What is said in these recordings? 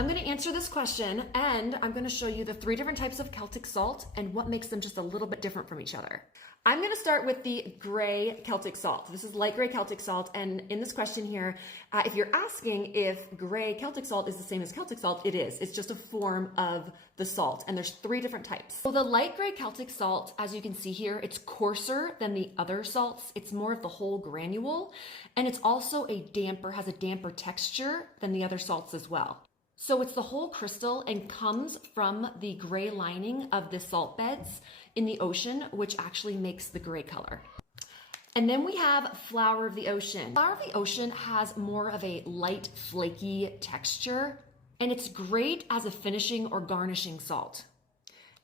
I'm going to answer this question, and I'm going to show you the 3 different types of Celtic salt and what makes them just a little bit different from each other. I'm going to start with the gray Celtic salt. This is light gray Celtic salt, and in this question here, if you're asking if gray Celtic salt is the same as Celtic salt, it is. It's just a form of the salt, and there's 3 different types. So the light gray Celtic salt, as you can see here, it's coarser than the other salts. It's more of the whole granule, and it's also has a damper texture than the other salts as well. So it's the whole crystal and comes from the gray lining of the salt beds in the ocean, which actually makes the gray color. And then we have flower of the ocean. Flower of the ocean has more of a light, flaky texture, and it's great as a finishing or garnishing salt.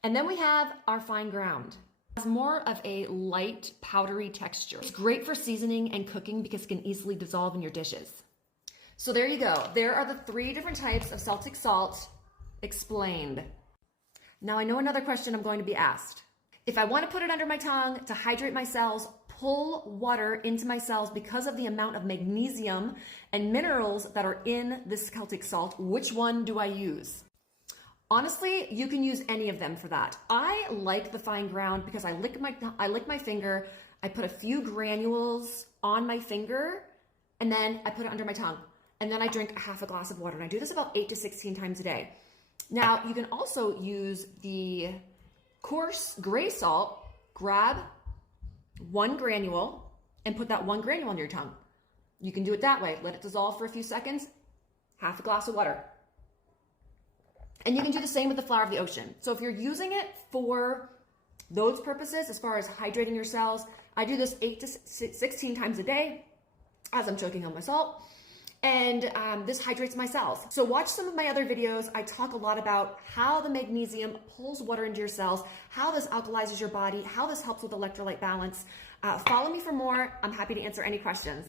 And then we have our fine ground. It has more of a light, powdery texture. It's great for seasoning and cooking because it can easily dissolve in your dishes. So there you go. There are the 3 different types of Celtic salt explained. Now I know another question I'm going to be asked. If I want to put it under my tongue to hydrate my cells, pull water into my cells because of the amount of magnesium and minerals that are in this Celtic salt, which one do I use? Honestly, you can use any of them for that. I like the fine ground because I lick my finger, I put a few granules on my finger, and then I put it under my tongue. And then I drink a half a glass of water. And I do this about 8 to 16 times a day. Now, you can also use the coarse gray salt. Grab 1 granule and put that 1 granule on your tongue. You can do it that way. Let it dissolve for a few seconds. Half a glass of water. And you can do the same with the flower of the ocean. So if you're using it for those purposes, as far as hydrating your cells, I do this 8 to 16 times a day as I'm choking on my salt. And this hydrates my cells. So watch some of my other videos. I talk a lot about how the magnesium pulls water into your cells, how this alkalizes your body, how this helps with electrolyte balance. Follow me for more. I'm happy to answer any questions.